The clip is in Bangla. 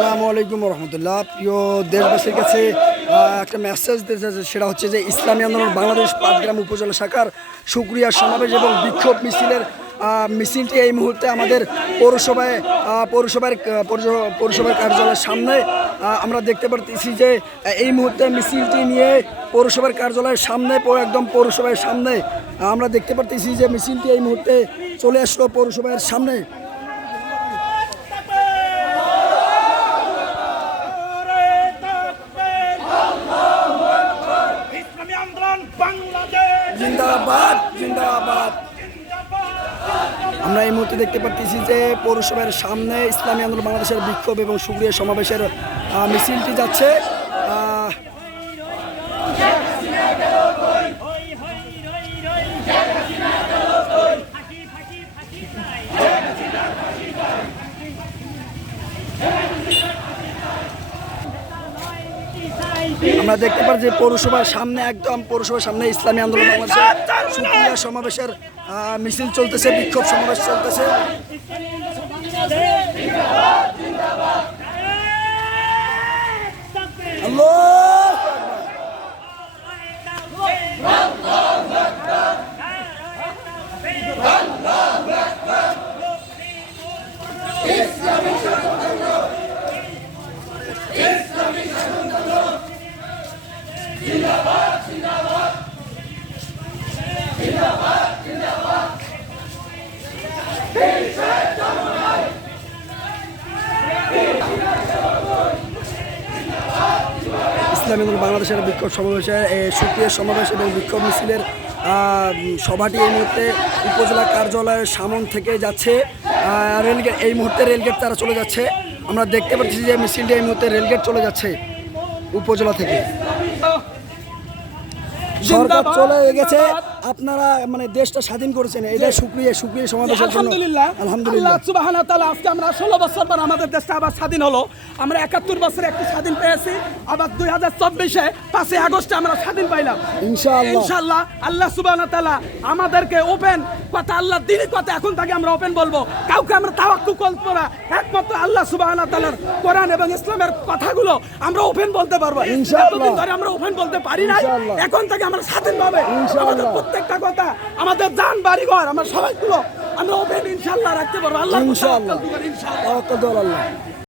আসসালামু আলাইকুম রহমতুল্লাহ। প্রিয় দেশবাসীর কাছে একটা মেসেজ দিতে চাই, সেটা হচ্ছে যে ইসলামী আন্দোলন বাংলাদেশ পাটগ্রাম উপজেলা শাখার শুকরিয়া সমাবেশ এবং বিক্ষোভ মিছিলটি এই মুহূর্তে আমাদের পৌরসভার কার্যালয়ের সামনে আমরা দেখতে পাচ্ছি যে এই মুহূর্তে মিছিলটি নিয়ে পৌরসভার কার্যালয়ের সামনে একদম পৌরসভার সামনে আমরা দেখতে পাচ্ছি যে মিছিলটি এই মুহূর্তে চলে আসলো পৌরসভার সামনে। জিন্দাবাদ জিন্দাবাদ। আমরা এই মুহূর্তে দেখতে পাচ্ছি যে পৌরসভার সামনে ইসলামী আন্দোলন বাংলাদেশের বিক্ষোভ এবং শুকরিয়া সমাবেশের মিছিলটি যাচ্ছে। আমরা দেখতে পাচ্ছি যে পৌরসভার সামনে ইসলামী আন্দোলন বাংলাদেশের শুকরিয়া সমাবেশের মিছিল চলতেছে, বিক্ষোভ সমাবেশ চলতেছে। ইসলামী আন্দোলন বাংলাদেশের বিক্ষোভ সমাবেশের শুকরিয়া সমাবেশ এবং বিক্ষোভ মিছিলের সভাটি এই মুহূর্তে উপজেলা কার্যালয়ের সামন থেকে যাচ্ছে। রেলগেট এই মুহূর্তে রেলগেট তারা চলে যাচ্ছে। আমরা দেখতে পাচ্ছি যে মিছিলটি এই মুহূর্তে রেলগেট চলে যাচ্ছে উপজেলা থেকে। সরকার চলে গেছে, আপনারা মানে দেশটা স্বাধীন করেছেন, এটা শুকরিয়া সমাবেশের জন্য আলহামদুলিল্লাহ সুবহানাহু ওয়া তাআলা। আজকে আমরা 16 বছর পর আমাদের দেশটা আবার স্বাধীন হলো। আমরা 71 বছরে একটু স্বাধীন পেয়েছি, আবার 2024-এ 5 আগস্টে আমরা স্বাধীন পাইলাম ইনশাআল্লাহ। আল্লাহ সুবহানাহু ওয়া তাআলা আমাদেরকে ওপেন কথা, আল্লাহ দ্বীনি কথা এখন থেকে আমরা ওপেন বলবো, কাউকে আমরা তাওয়াক্কুল করব না। একমাত্র আল্লাহ সুবহানাহু ওয়া তাআলার কোরআন এবং ইসলামের কথাগুলো আমরা ওপেন বলতে পারবো ইনশাআল্লাহ। এতদিন ধরে আমরা ওপেন বলতে পারি না, এখন থেকে আমরা স্বাধীনভাবে আমাদের প্রত্যেকটা কথা, আমাদের জান বাড়ি ঘর, আমরা সবাইগুলো আমরা ওপেন ইনশাআল্লাহ রাখতে পারবো। আল্লাহ ইনশাআল্লাহ।